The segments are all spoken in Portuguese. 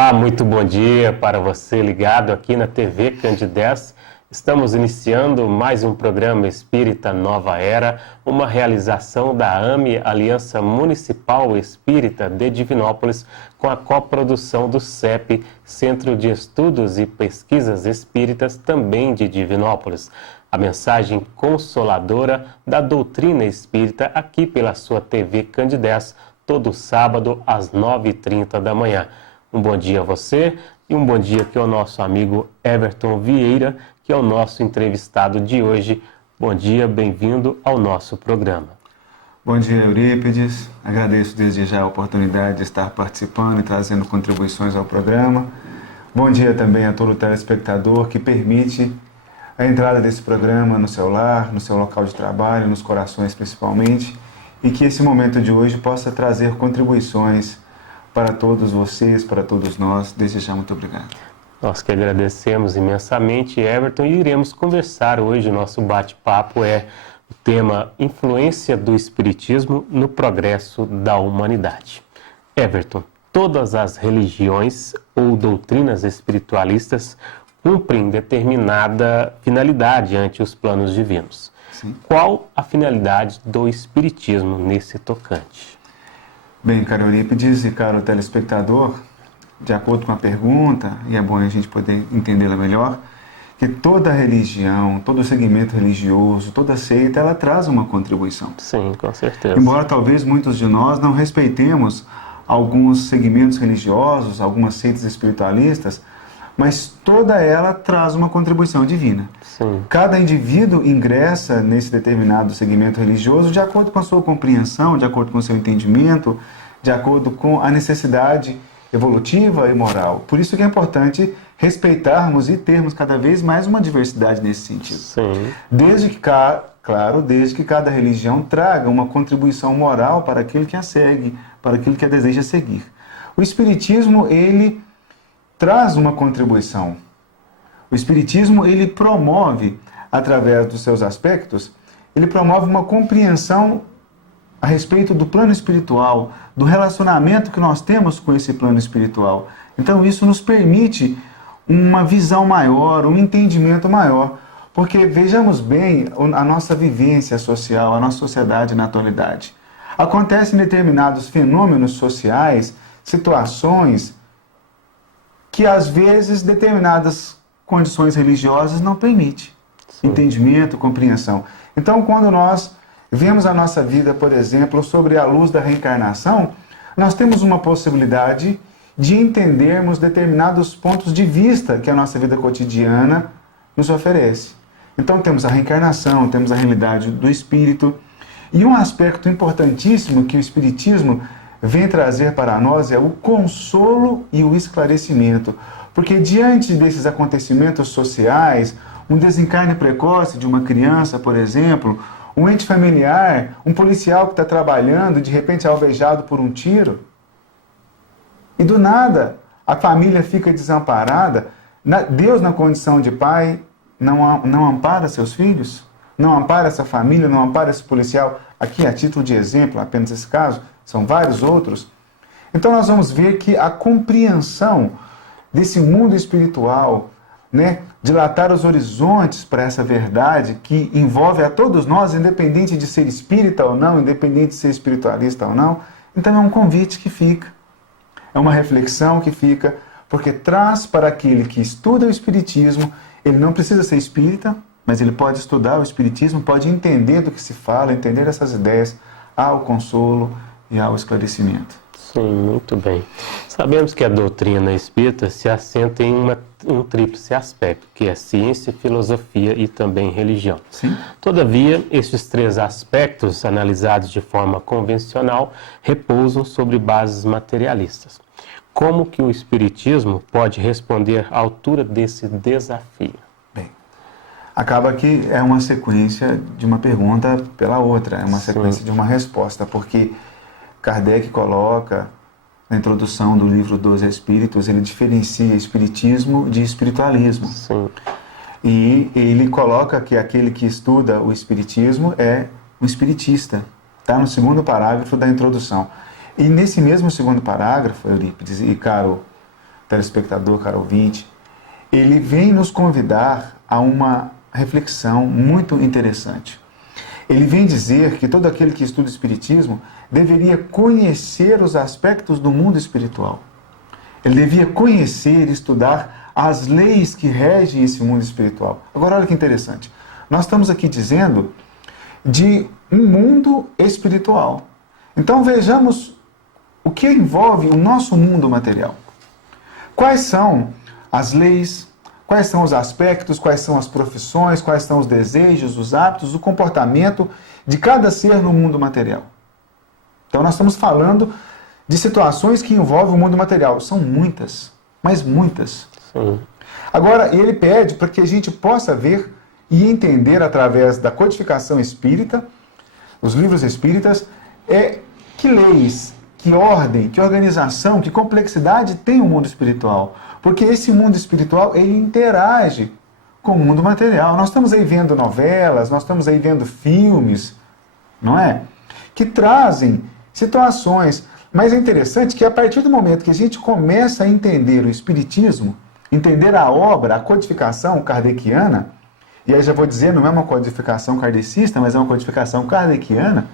Olá, muito bom dia para você ligado aqui na TV Candidez. Estamos iniciando mais um programa Espírita Nova Era, uma realização da AME, Aliança Municipal Espírita de Divinópolis, com a coprodução do CEP, Centro de Estudos e Pesquisas Espíritas, também de Divinópolis. A mensagem consoladora da doutrina espírita aqui pela sua TV Candidez, todo sábado às 9h30 da manhã. Um bom dia a você e um bom dia aqui ao nosso amigo Everton Vieira, que é o nosso entrevistado de hoje. Bom dia, bem-vindo ao nosso programa. Bom dia, Eurípides. Agradeço desde já a oportunidade de estar participando e trazendo contribuições ao programa. Bom dia também a todo telespectador que permite a entrada desse programa no seu lar, no seu local de trabalho, nos corações principalmente, e que esse momento de hoje possa trazer contribuições para todos vocês, para todos nós. Desde já, muito obrigado. Nós que agradecemos imensamente, Everton, e iremos conversar hoje. O nosso bate-papo é o tema Influência do Espiritismo no Progresso da Humanidade. Everton, todas as religiões ou doutrinas espiritualistas cumprem determinada finalidade ante os planos divinos. Sim. Qual a finalidade do Espiritismo nesse tocante? Bem, caro Eurípides e caro telespectador, de acordo com a pergunta, e é bom a gente poder entendê-la melhor, que toda religião, todo segmento religioso, toda seita, ela traz uma contribuição. Sim, com certeza. Embora talvez muitos de nós não respeitemos alguns segmentos religiosos, algumas seitas espiritualistas, mas toda ela traz uma contribuição divina. Sim. Cada indivíduo ingressa nesse determinado segmento religioso de acordo com a sua compreensão, de acordo com o seu entendimento, de acordo com a necessidade evolutiva e moral. Por isso que é importante respeitarmos e termos cada vez mais uma diversidade nesse sentido. Sim. Desde que cada religião traga uma contribuição moral para aquele que a segue, para aquele que a deseja seguir. O Espiritismo, ele traz uma contribuição. O Espiritismo, ele promove, através dos seus aspectos, ele promove uma compreensão a respeito do plano espiritual, do relacionamento que nós temos com esse plano espiritual. Então isso nos permite uma visão maior, um entendimento maior, porque vejamos bem a nossa vivência social, a nossa sociedade na atualidade. Acontecem determinados fenômenos sociais, situações que às vezes determinadas condições religiosas não permitem entendimento, compreensão. Então, quando nós vemos a nossa vida, por exemplo, sobre a luz da reencarnação, nós temos uma possibilidade de entendermos determinados pontos de vista que a nossa vida cotidiana nos oferece. Então, temos a reencarnação, temos a realidade do espírito, e um aspecto importantíssimo que o Espiritismo vem trazer para nós é o consolo e o esclarecimento. Porque diante desses acontecimentos sociais, um desencarne precoce de uma criança, por exemplo, um ente familiar, um policial que está trabalhando, de repente é alvejado por um tiro, e do nada a família fica desamparada, Deus, na condição de pai, não ampara seus filhos? Não ampara essa família, não ampara esse policial? Aqui, a título de exemplo, apenas esse caso, são vários outros. Então nós vamos ver que a compreensão desse mundo espiritual, dilatar os horizontes para essa verdade que envolve a todos nós, independente de ser espírita ou não, independente de ser espiritualista ou não. Então é um convite que fica, é uma reflexão que fica, porque traz para aquele que estuda o Espiritismo, ele não precisa ser espírita, mas ele pode estudar o Espiritismo, pode entender do que se fala, entender essas ideias, ao consolo e ao esclarecimento. Sim, muito bem. Sabemos que a doutrina espírita se assenta em um tríplice aspecto, que é ciência, filosofia e também religião. Sim. Todavia, estes três aspectos, analisados de forma convencional, repousam sobre bases materialistas. Como que o Espiritismo pode responder à altura desse desafio? Bem, acaba que é uma sequência de uma pergunta pela outra, é uma sequência de uma resposta, porque Kardec coloca na introdução do livro dos Espíritos, ele diferencia espiritismo de espiritualismo. Sim. E ele coloca que aquele que estuda o espiritismo é um espiritista. Está no segundo parágrafo da introdução. E nesse mesmo segundo parágrafo, Eurípides e caro telespectador, caro ouvinte, ele vem nos convidar a uma reflexão muito interessante. Ele vem dizer que todo aquele que estuda Espiritismo deveria conhecer os aspectos do mundo espiritual. Ele devia conhecer e estudar as leis que regem esse mundo espiritual. Agora, olha que interessante. Nós estamos aqui dizendo de um mundo espiritual. Então, vejamos o que envolve o nosso mundo material. Quais são as leis, quais são os aspectos, quais são as profissões, quais são os desejos, os hábitos, o comportamento de cada ser no mundo material. Então nós estamos falando de situações que envolvem o mundo material. São muitas, mas muitas. Sim. Agora, ele pede para que a gente possa ver e entender através da codificação espírita, os livros espíritas, que leis, que ordem, que organização, que complexidade tem o mundo espiritual. Porque esse mundo espiritual, ele interage com o mundo material. Nós estamos aí vendo novelas, nós estamos aí vendo filmes, não é? Que trazem situações. Mas é interessante que a partir do momento que a gente começa a entender o Espiritismo, entender a obra, a codificação kardeciana, e aí já vou dizer, não é uma codificação kardecista, mas é uma codificação kardeciana,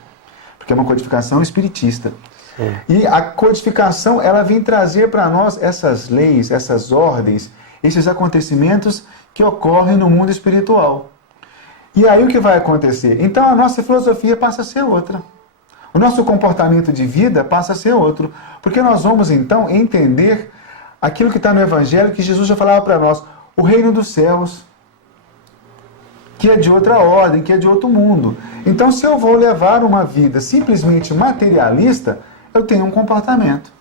porque é uma codificação espiritista. Sim. E a codificação, ela vem trazer para nós essas leis, essas ordens, esses acontecimentos que ocorrem no mundo espiritual. E aí o que vai acontecer? Então a nossa filosofia passa a ser outra. O nosso comportamento de vida passa a ser outro. Porque nós vamos então entender aquilo que está no Evangelho, que Jesus já falava para nós, o reino dos céus, que é de outra ordem, que é de outro mundo. Então se eu vou levar uma vida simplesmente materialista, eu tenho um comportamento.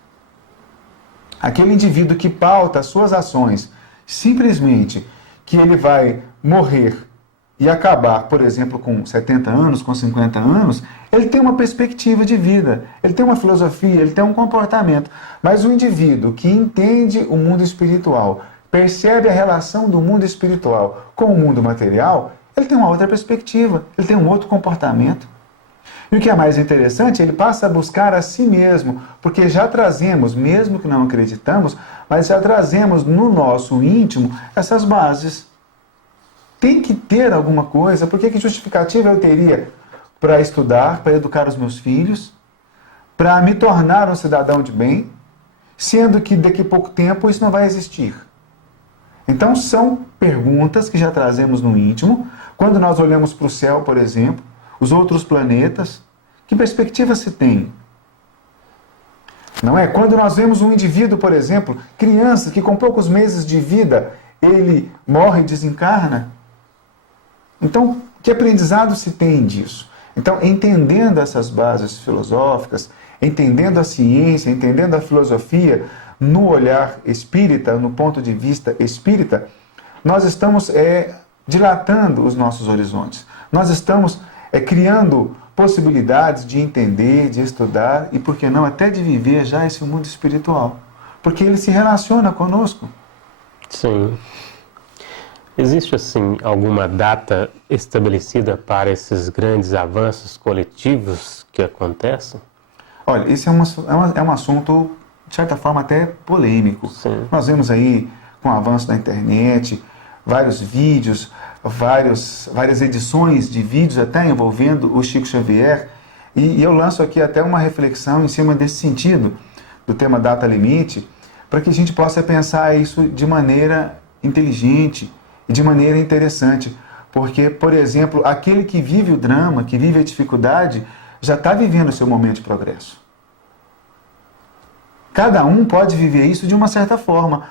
Aquele indivíduo que pauta as suas ações, simplesmente que ele vai morrer e acabar, por exemplo, com 70 anos, com 50 anos, ele tem uma perspectiva de vida, ele tem uma filosofia, ele tem um comportamento. Mas o indivíduo que entende o mundo espiritual, percebe a relação do mundo espiritual com o mundo material, ele tem uma outra perspectiva, ele tem um outro comportamento. E o que é mais interessante, ele passa a buscar a si mesmo, porque já trazemos, mesmo que não acreditamos, mas já trazemos no nosso íntimo essas bases. Tem que ter alguma coisa, porque que justificativa eu teria para estudar, para educar os meus filhos, para me tornar um cidadão de bem, sendo que daqui a pouco tempo isso não vai existir? Então são perguntas que já trazemos no íntimo, quando nós olhamos para o céu, por exemplo, os outros planetas, que perspectiva se tem? Não é? Quando nós vemos um indivíduo, por exemplo, criança que com poucos meses de vida, ele morre e desencarna. Então, que aprendizado se tem disso? Então, entendendo essas bases filosóficas, entendendo a ciência, entendendo a filosofia, no olhar espírita, no ponto de vista espírita, nós estamos dilatando os nossos horizontes. Nós estamos criando possibilidades de entender, de estudar e, por que não, até de viver já esse mundo espiritual. Porque ele se relaciona conosco. Sim. Existe, assim, alguma data estabelecida para esses grandes avanços coletivos que acontecem? Olha, esse é um assunto, de certa forma, até polêmico. Sim. Nós vemos aí, com o avanço da internet, vários vídeos, várias edições de vídeos até envolvendo o Chico Xavier, e eu lanço aqui até uma reflexão em cima desse sentido, do tema data limite, para que a gente possa pensar isso de maneira inteligente e de maneira interessante, porque, por exemplo, aquele que vive o drama, que vive a dificuldade, já está vivendo o seu momento de progresso. Cada um pode viver isso de uma certa forma.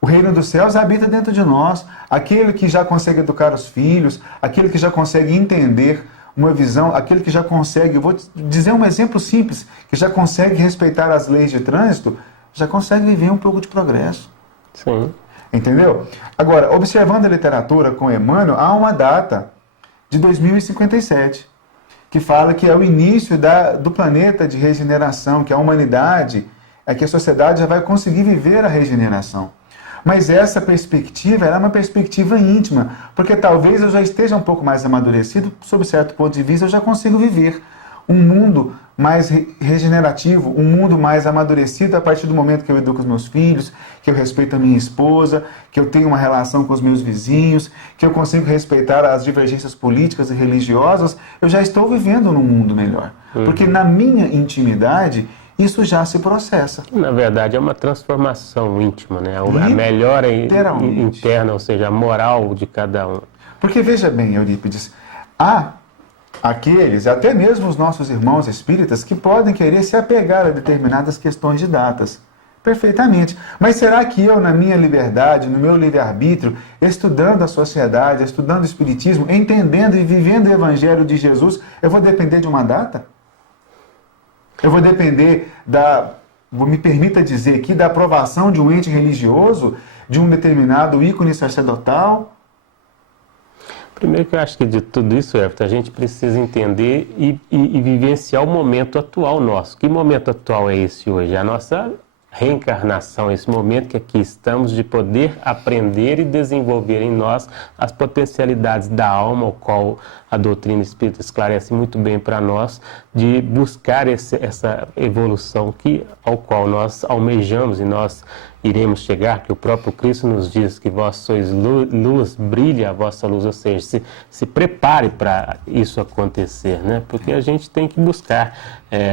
O reino dos céus habita dentro de nós. Aquele que já consegue educar os filhos, aquele que já consegue entender uma visão, aquele que já consegue, vou dizer um exemplo simples, que já consegue respeitar as leis de trânsito, já consegue viver um pouco de progresso. Sim. Entendeu? Agora, observando a literatura com Emmanuel, há uma data de 2057, que fala que é o início do planeta de regeneração, que a humanidade, que a sociedade já vai conseguir viver a regeneração. Mas essa perspectiva é uma perspectiva íntima, porque talvez eu já esteja um pouco mais amadurecido, sob certo ponto de vista, eu já consigo viver um mundo mais regenerativo, um mundo mais amadurecido a partir do momento que eu educo os meus filhos, que eu respeito a minha esposa, que eu tenho uma relação com os meus vizinhos, que eu consigo respeitar as divergências políticas e religiosas, eu já estou vivendo num mundo melhor. Porque na minha intimidade, isso já se processa. Na verdade, é uma transformação íntima, né? A melhora interna, ou seja, a moral de cada um. Porque veja bem, Eurípides, há aqueles, até mesmo os nossos irmãos espíritas, que podem querer se apegar a determinadas questões de datas. Perfeitamente. Mas será que eu, na minha liberdade, no meu livre-arbítrio, estudando a sociedade, estudando o espiritismo, entendendo e vivendo o evangelho de Jesus, eu vou depender de uma data? Eu vou depender me permita dizer aqui, da aprovação de um ente religioso, de um determinado ícone sacerdotal? Primeiro que eu acho que de tudo isso, Everton, a gente precisa entender e vivenciar o momento atual nosso. Que momento atual é esse hoje? A nossa reencarnação, esse momento que aqui estamos de poder aprender e desenvolver em nós as potencialidades da alma, o qual a doutrina espírita esclarece muito bem para nós, de buscar essa evolução ao qual nós almejamos e nós iremos chegar, que o próprio Cristo nos diz que vós sois luz, brilha a vossa luz, ou seja, se prepare para isso acontecer, né? Porque a gente tem que buscar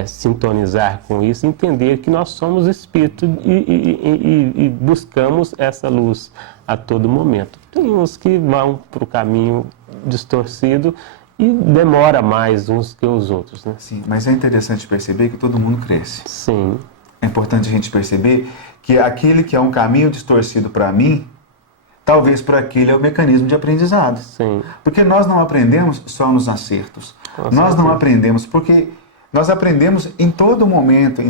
sintonizar com isso, entender que nós somos espírito e buscamos essa luz a todo momento. Tem uns que vão para o caminho distorcido e demora mais uns que os outros, né? Sim, mas é interessante perceber que todo mundo cresce. Sim. É importante a gente perceber que aquele que é um caminho distorcido para mim, talvez para aquele é o mecanismo de aprendizado. Sim. Porque nós não aprendemos só nos acertos. Nós não aprendemos porque nós aprendemos em todo momento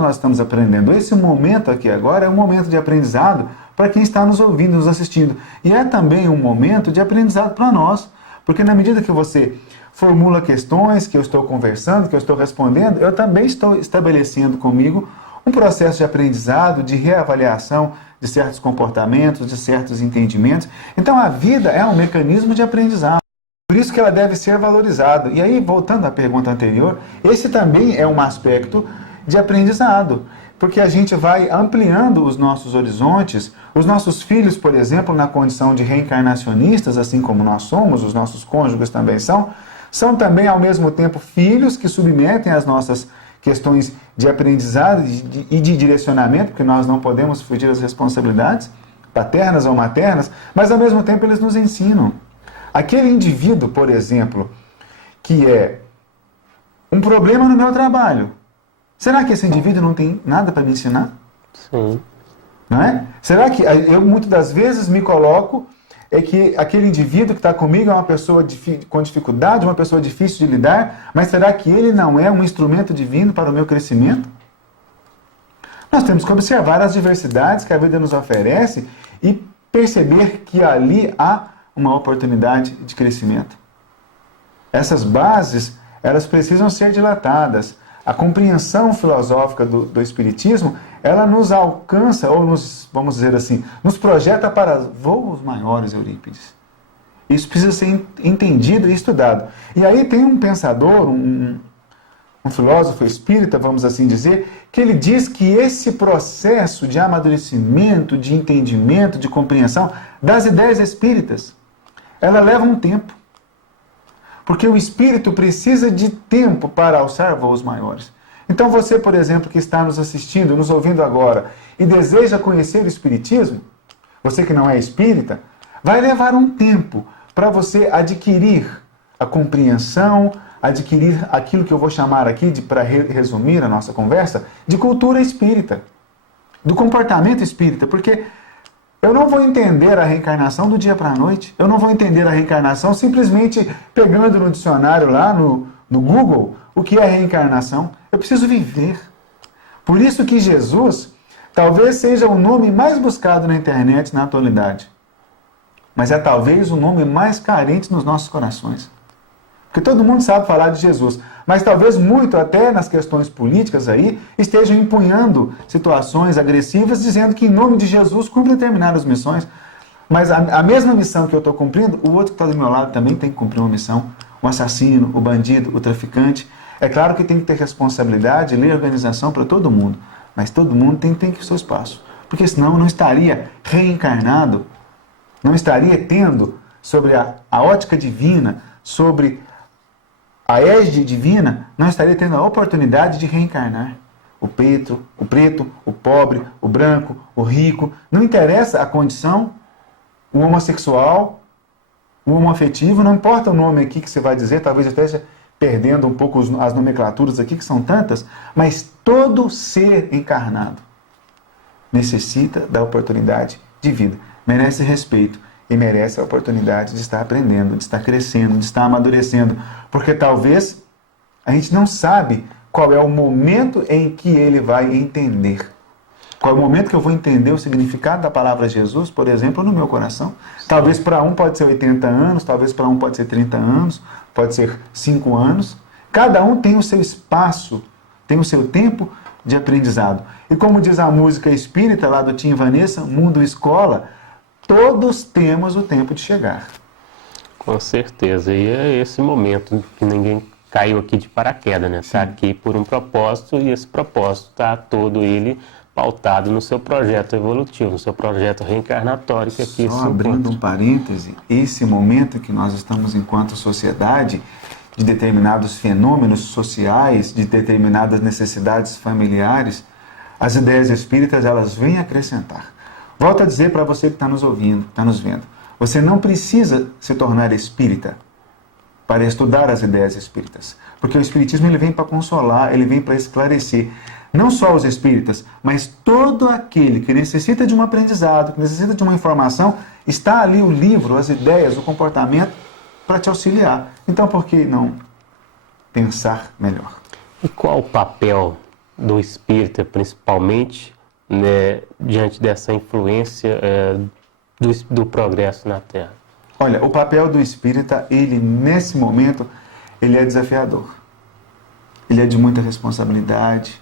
nós estamos aprendendo. Esse momento aqui agora é um momento de aprendizado para quem está nos ouvindo, nos assistindo. E é também um momento de aprendizado para nós, porque na medida que você formula questões, que eu estou conversando, que eu estou respondendo, eu também estou estabelecendo comigo um processo de aprendizado, de reavaliação de certos comportamentos, de certos entendimentos. Então a vida é um mecanismo de aprendizado. Por isso que ela deve ser valorizada. E aí, voltando à pergunta anterior, esse também é um aspecto de aprendizado. Porque a gente vai ampliando os nossos horizontes. Os nossos filhos, por exemplo, na condição de reencarnacionistas, assim como nós somos, os nossos cônjuges também são também, ao mesmo tempo, filhos que submetem as nossas questões de aprendizado e de direcionamento, porque nós não podemos fugir das responsabilidades, paternas ou maternas, mas, ao mesmo tempo, eles nos ensinam. Aquele indivíduo, por exemplo, que é um problema no meu trabalho, será que esse indivíduo não tem nada para me ensinar? Sim. Não é? Será que eu, muitas das vezes, me coloco que aquele indivíduo que está comigo é uma pessoa com dificuldade, uma pessoa difícil de lidar, mas será que ele não é um instrumento divino para o meu crescimento? Nós temos que observar as diversidades que a vida nos oferece e perceber que ali há uma oportunidade de crescimento. Essas bases, elas precisam ser dilatadas. A compreensão filosófica do Espiritismo, ela nos alcança, ou nos, vamos dizer assim, nos projeta para voos maiores, Eurípides. Isso precisa ser entendido e estudado. E aí tem um pensador, um filósofo espírita, vamos assim dizer, que ele diz que esse processo de amadurecimento, de entendimento, de compreensão das ideias espíritas, ela leva um tempo. Porque o espírito precisa de tempo para alçar voos maiores. Então você, por exemplo, que está nos assistindo, nos ouvindo agora, e deseja conhecer o espiritismo, você que não é espírita, vai levar um tempo para você adquirir a compreensão, adquirir aquilo que eu vou chamar aqui, para resumir a nossa conversa, de cultura espírita, do comportamento espírita, porque eu não vou entender a reencarnação do dia para a noite. Eu não vou entender a reencarnação simplesmente pegando no dicionário lá no Google o que é reencarnação. Eu preciso viver. Por isso que Jesus talvez seja o nome mais buscado na internet na atualidade. Mas é talvez o nome mais carente nos nossos corações. Porque todo mundo sabe falar de Jesus, mas talvez muito até nas questões políticas aí estejam empunhando situações agressivas, dizendo que em nome de Jesus cumpre determinadas missões. Mas a mesma missão que eu estou cumprindo, o outro que está do meu lado também tem que cumprir uma missão. O assassino, o bandido, o traficante. É claro que tem que ter responsabilidade, lei e organização para todo mundo, mas todo mundo tem que ter o seu espaço, porque senão não estaria reencarnado, não estaria tendo sobre a ótica divina, sobre a égide divina, não estaria tendo a oportunidade de reencarnar. O preto, o pobre, o branco, o rico, não interessa a condição, o homossexual, o homoafetivo, não importa o nome aqui que você vai dizer, talvez eu esteja perdendo um pouco as nomenclaturas aqui, que são tantas, mas todo ser encarnado necessita da oportunidade de vida, merece respeito e merece a oportunidade de estar aprendendo, de estar crescendo, de estar amadurecendo, porque talvez a gente não sabe qual é o momento em que ele vai entender. Qual é o momento que eu vou entender o significado da palavra Jesus, por exemplo, no meu coração. Sim. Talvez para um pode ser 80 anos, talvez para um pode ser 30 anos, pode ser 5 anos. Cada um tem o seu espaço, tem o seu tempo de aprendizado. E como diz a música espírita lá do Tim Vanessa, Mundo Escola, todos temos o tempo de chegar. Com certeza. E é esse momento que ninguém caiu aqui de paraquedas, né? Está aqui por um propósito e esse propósito está todo ele pautado no seu projeto evolutivo, no seu projeto reencarnatório que aqui Só abrindo um parêntese, esse momento que nós estamos enquanto sociedade, de determinados fenômenos sociais, de determinadas necessidades familiares, as ideias espíritas elas vêm acrescentar. Volto a dizer para você que está nos ouvindo, está nos vendo, você não precisa se tornar espírita para estudar as ideias espíritas, porque o espiritismo ele vem para consolar, ele vem para esclarecer. Não só os espíritas, mas todo aquele que necessita de um aprendizado, que necessita de uma informação, está ali o livro, as ideias, o comportamento para te auxiliar. Então, por que não pensar melhor? E qual o papel do espírita, principalmente, né, diante dessa influência do progresso na Terra? Olha, o papel do espírita, ele nesse momento, ele é desafiador. Ele é de muita responsabilidade.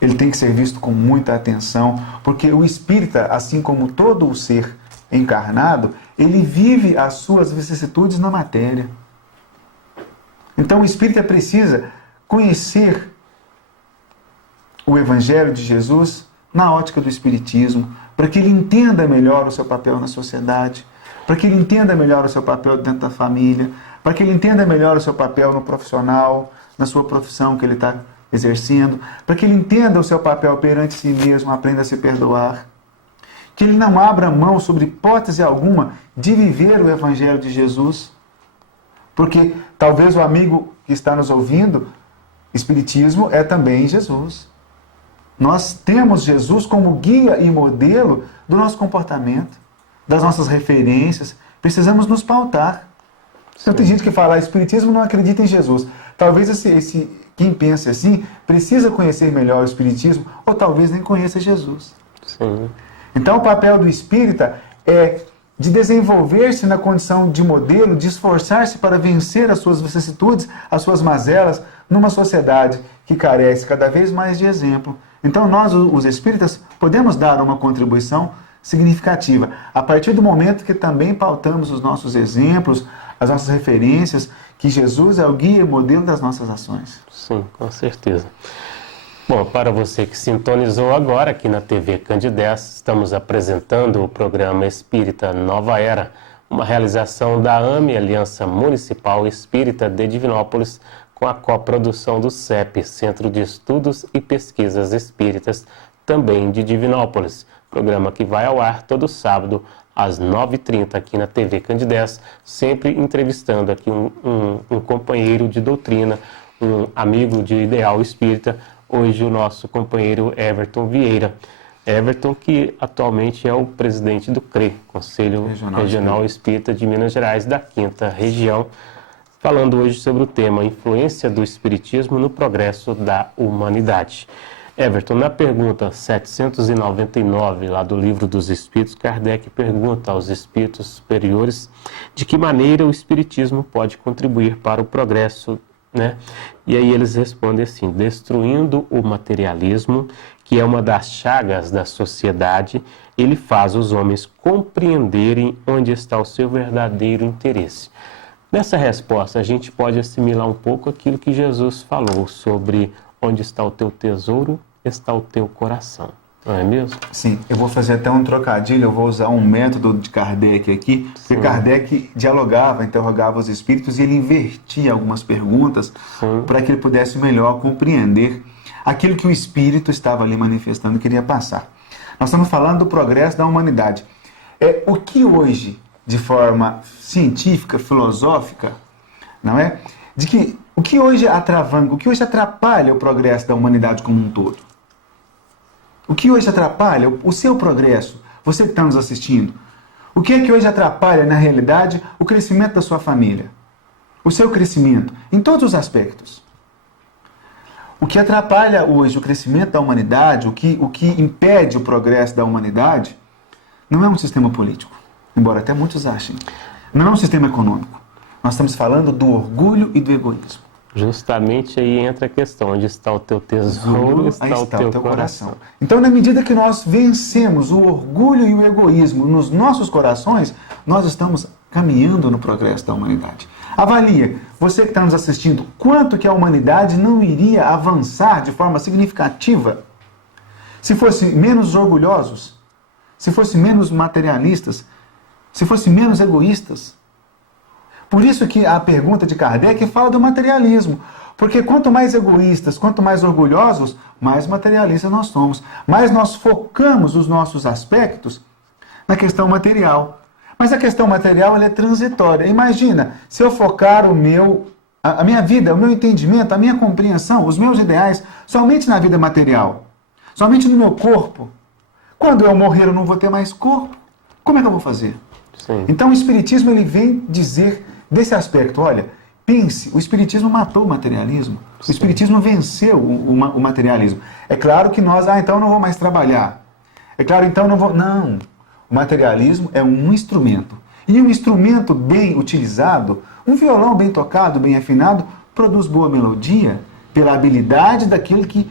Ele tem que ser visto com muita atenção, porque o espírita, assim como todo o ser encarnado, ele vive as suas vicissitudes na matéria. Então o espírita precisa conhecer o Evangelho de Jesus na ótica do espiritismo, para que ele entenda melhor o seu papel na sociedade, para que ele entenda melhor o seu papel dentro da família, para que ele entenda melhor o seu papel no profissional, na sua profissão que ele está exercendo, para que ele entenda o seu papel perante si mesmo, aprenda a se perdoar, que ele não abra mão, sobre hipótese alguma, de viver o Evangelho de Jesus, porque talvez o amigo que está nos ouvindo, Espiritismo é também Jesus. Nós temos Jesus como guia e modelo do nosso comportamento, das nossas referências, precisamos nos pautar. Então, tem gente que fala, Espiritismo não acredita em Jesus. Talvez quem pense assim precisa conhecer melhor o Espiritismo, ou talvez nem conheça Jesus. Sim. Então o papel do espírita é de desenvolver-se na condição de modelo, de esforçar-se para vencer as suas vicissitudes, as suas mazelas, numa sociedade que carece cada vez mais de exemplo. Então nós, os espíritas, podemos dar uma contribuição significativa, a partir do momento que também pautamos os nossos exemplos, as nossas referências, que Jesus é o guia e modelo das nossas ações. Sim, com certeza. Bom, para você que sintonizou agora aqui na TV Candidez, estamos apresentando o programa Espírita Nova Era, uma realização da AME, Aliança Municipal Espírita de Divinópolis, com a coprodução do CEP, Centro de Estudos e Pesquisas Espíritas, também de Divinópolis. Programa que vai ao ar todo sábado, às 9h30 aqui na TV Candidez, sempre entrevistando aqui um companheiro de doutrina, um amigo de ideal espírita, hoje o nosso companheiro Everton Vieira. Everton, que atualmente é o presidente do CRE, Conselho Regional Espírita de Minas Gerais, da 5ª Região, falando hoje sobre o tema Influência do Espiritismo no Progresso da Humanidade. Everton, na pergunta 799, lá do Livro dos Espíritos, Kardec pergunta aos espíritos superiores de que maneira o Espiritismo pode contribuir para o progresso, né? E aí eles respondem assim: destruindo o materialismo, que é uma das chagas da sociedade, ele faz os homens compreenderem onde está o seu verdadeiro interesse. Nessa resposta, a gente pode assimilar um pouco aquilo que Jesus falou sobre onde está o teu tesouro, está o teu coração. Não é mesmo? Sim, eu vou fazer até um trocadilho, eu vou usar um método de Kardec aqui, porque Kardec dialogava, interrogava os espíritos e ele invertia algumas perguntas para que ele pudesse melhor compreender aquilo que o espírito estava ali manifestando e queria passar. Nós estamos falando do progresso da humanidade. O que hoje, de forma científica, filosófica, não é? O que hoje atravanca, o que hoje atrapalha o progresso da humanidade como um todo? O que hoje atrapalha o seu progresso, você que está nos assistindo? O que é que hoje atrapalha, na realidade, o crescimento da sua família? O seu crescimento, em todos os aspectos. O que atrapalha hoje o crescimento da humanidade, o que impede o progresso da humanidade, não é um sistema político, embora até muitos achem. Não é um sistema econômico. Nós estamos falando do orgulho e do egoísmo. Justamente aí entra a questão, onde está o teu tesouro, está o teu coração. Então, na medida que nós vencemos o orgulho e o egoísmo nos nossos corações, nós estamos caminhando no progresso da humanidade. Avalia, você que está nos assistindo, quanto que a humanidade não iria avançar de forma significativa se fosse menos orgulhosos, se fosse menos materialistas, se fosse menos egoístas. Por isso que a pergunta de Kardec fala do materialismo. Porque quanto mais egoístas, quanto mais orgulhosos, mais materialistas nós somos. Mais nós focamos os nossos aspectos na questão material. Mas a questão material ela é transitória. Imagina, se eu focar a minha vida, o meu entendimento, a minha compreensão, os meus ideais, somente na vida material, somente no meu corpo. Quando eu morrer, eu não vou ter mais corpo. Como é que eu vou fazer? Sim. Então o Espiritismo ele vem dizer desse aspecto, olha, pense, o Espiritismo matou o materialismo. O Espiritismo venceu o materialismo. É claro que nós, então eu não vou mais trabalhar. É claro, então eu não vou... Não, o materialismo é um instrumento. E um instrumento bem utilizado, um violão bem tocado, bem afinado, produz boa melodia pela habilidade daquele que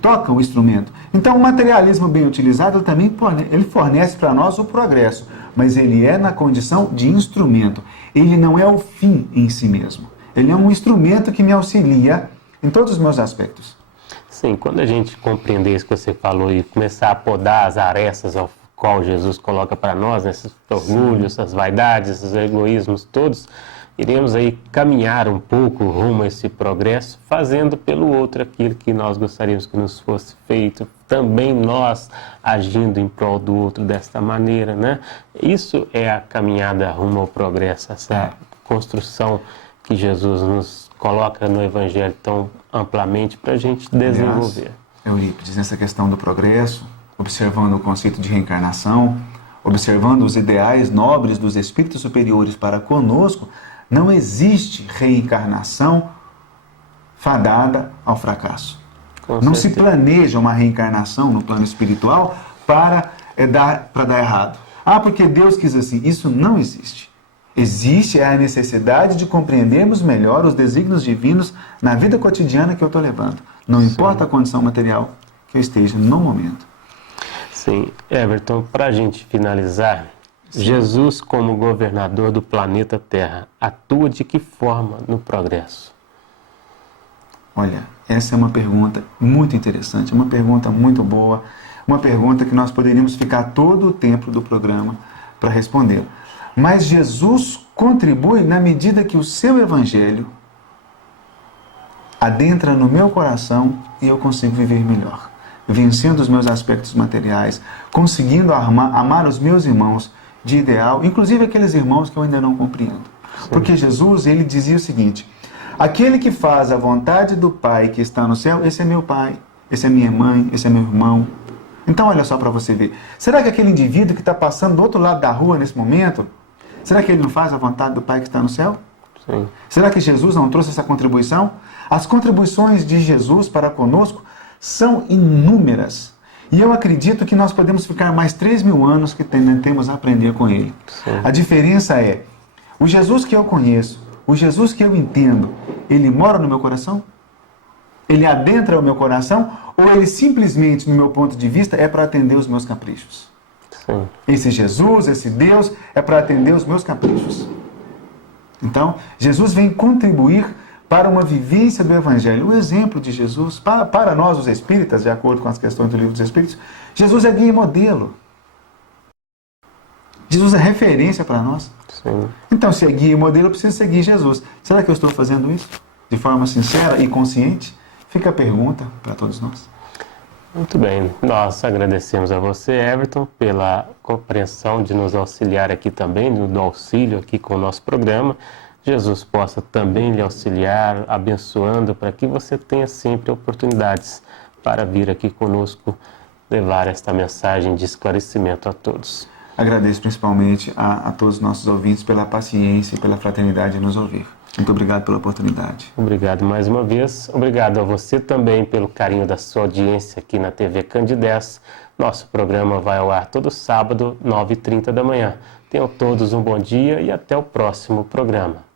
toca o instrumento. Então o materialismo bem utilizado também ele fornece para nós o progresso. Mas ele é na condição de instrumento. Ele não é o fim em si mesmo. Ele é um instrumento que me auxilia em todos os meus aspectos. Sim, quando a gente compreender isso que você falou e começar a podar as arestas ao qual Jesus coloca para nós, esses orgulhos, essas vaidades, esses egoísmos todos, iremos aí caminhar um pouco rumo a esse progresso, fazendo pelo outro aquilo que nós gostaríamos que nos fosse feito, também nós agindo em prol do outro desta maneira, né? Isso é a caminhada rumo ao progresso, essa construção que Jesus nos coloca no Evangelho tão amplamente para a gente desenvolver. Eurípides, nessa questão do progresso, observando o conceito de reencarnação, observando os ideais nobres dos espíritos superiores para conosco, não existe reencarnação fadada ao fracasso. Não se planeja uma reencarnação no plano espiritual para dar errado. Porque Deus quis assim. Isso não existe. Existe a necessidade de compreendermos melhor os desígnios divinos na vida cotidiana que eu estou levando. Não importa a condição material que eu esteja no momento. Sim, Everton, para a gente finalizar, Jesus, como governador do planeta Terra, atua de que forma no progresso? Olha, essa é uma pergunta muito interessante, uma pergunta muito boa, uma pergunta que nós poderíamos ficar todo o tempo do programa para responder. Mas Jesus contribui na medida que o seu evangelho adentra no meu coração e eu consigo viver melhor, vencendo os meus aspectos materiais, conseguindo amar os meus irmãos de ideal, inclusive aqueles irmãos que eu ainda não compreendo. Porque Jesus, ele dizia o seguinte: aquele que faz a vontade do Pai que está no céu, esse é meu pai, esse é minha mãe, esse é meu irmão. Então olha só para você ver, será que aquele indivíduo que está passando do outro lado da rua nesse momento, será que ele não faz a vontade do Pai que está no céu? Sim. Será que Jesus não trouxe essa contribuição? As contribuições de Jesus para conosco são inúmeras. E eu acredito que nós podemos ficar mais 3.000 anos que temos a aprender com Ele. Sim. A diferença é, o Jesus que eu conheço, o Jesus que eu entendo, ele mora no meu coração? Ele adentra o meu coração? Ou ele simplesmente, no meu ponto de vista, é para atender os meus caprichos? Sim. Esse Jesus, esse Deus, é para atender os meus caprichos. Então, Jesus vem contribuir para uma vivência do Evangelho. O exemplo de Jesus, para nós os espíritas, de acordo com as questões do Livro dos Espíritos, Jesus é guia e modelo. Jesus é referência para nós. Sim. Então, se é guia e modelo, eu preciso seguir Jesus. Será que eu estou fazendo isso de forma sincera e consciente? Fica a pergunta para todos nós. Muito bem, nós agradecemos a você, Everton, pela compreensão de nos auxiliar aqui também, do auxílio aqui com o nosso programa. Jesus possa também lhe auxiliar, abençoando, para que você tenha sempre oportunidades para vir aqui conosco levar esta mensagem de esclarecimento a todos. Agradeço principalmente a todos os nossos ouvintes pela paciência e pela fraternidade de nos ouvir. Muito obrigado pela oportunidade. Obrigado mais uma vez. Obrigado a você também pelo carinho da sua audiência aqui na TV Candidez. Nosso programa vai ao ar todo sábado, 9h30 da manhã. Tenham todos um bom dia e até o próximo programa.